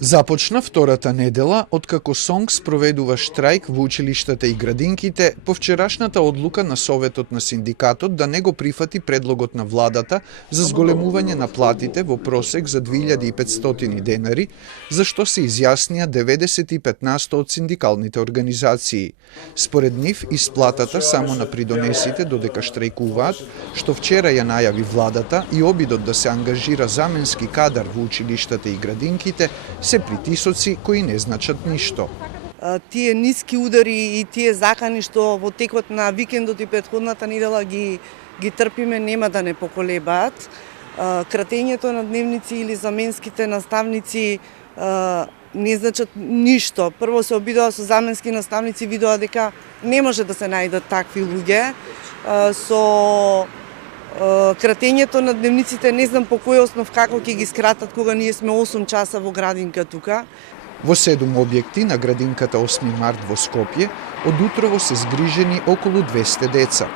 Започна втората недела откако СОНК спроведува штрајк во училиштата и градинките по вчерашната одлука на Советот на синдикатот да не го прифати предлогот на владата за зголемување на платите во просек за 2500 денари, за што се изјаснија 95% од синдикалните организации. Според нив, исплатата само на придонесите додека штрајкуваат, што вчера ја најави владата, и обидот да се ангажира заменски кадар во училиштата и градинките се притисоци кои не значат ништо. Тие ниски удари и тие закани што во текот на викендот и претходната недела ги трпиме нема да не поколебаат. Кратењето на дневници или заменските наставници не значат ништо. Прво се обидоа со заменски наставници, видоа дека не може да се најдат такви луѓе. Со кратењето на дневниците не знам по кој основ како ќе ги скратат кога ние сме 8 часа во градинка тука. Во 7 објекти на градинката 8 март во Скопје од утрово се згрижени околу 200 деца.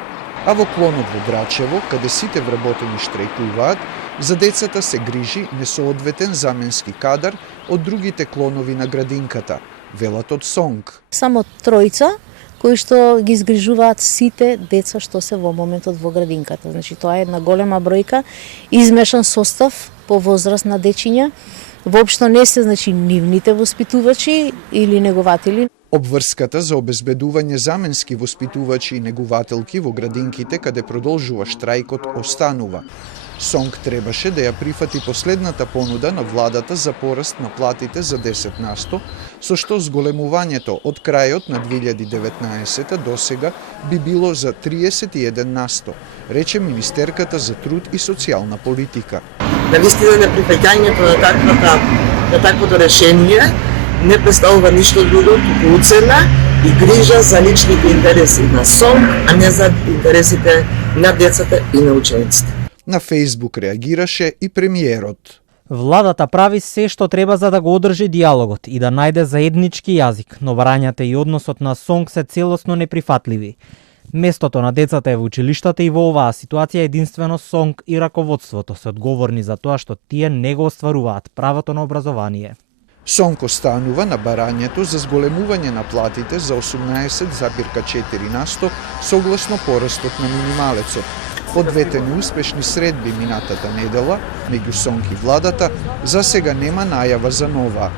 А во клонот во Брачево, каде сите вработени штрајкуваат, за децата се грижи несоодветен заменски кадар од другите клонови на градинката, велат од СОНК. Само тројца кои што ги згрижуваат сите деца што се во моментот во градинката. Значи тоа е една голема бројка, измешан состав по возраст на дечиња. Воопшто не се нивните воспитувачи или негователи. Обврската за обезбедување заменски воспитувачи и негувателки во градинките каде продолжува штрајкот останува. СОНК требаше да ја прифати последната понуда на владата за пораст на платите за 10%, со што зголемувањето од крајот на 2019 до сега би било за 31%, рече министерката за труд и социјална политика. Навистина на прифаќањето на таквото решение не представува ништо друго, туку уцена и грижа за личните интереси на СОНК, а не за интересите на децата и на учениците. На Фејсбук реагираше и премиерот. Владата прави се што треба за да го одржи диалогот и да најде заеднички јазик, но барањата и односот на СОНК се целосно неприфатливи. Местото на децата е во училиштата и во оваа ситуација единствено СОНК и раководството се одговорни за тоа што тие не го остваруваат правото на образование. СОНК останува на барањето за зголемување на платите за 18,4% согласно порастот на минималецот. По двете неуспешни средби минатата недела, меѓу СОНК и владата, за сега нема најава за нова.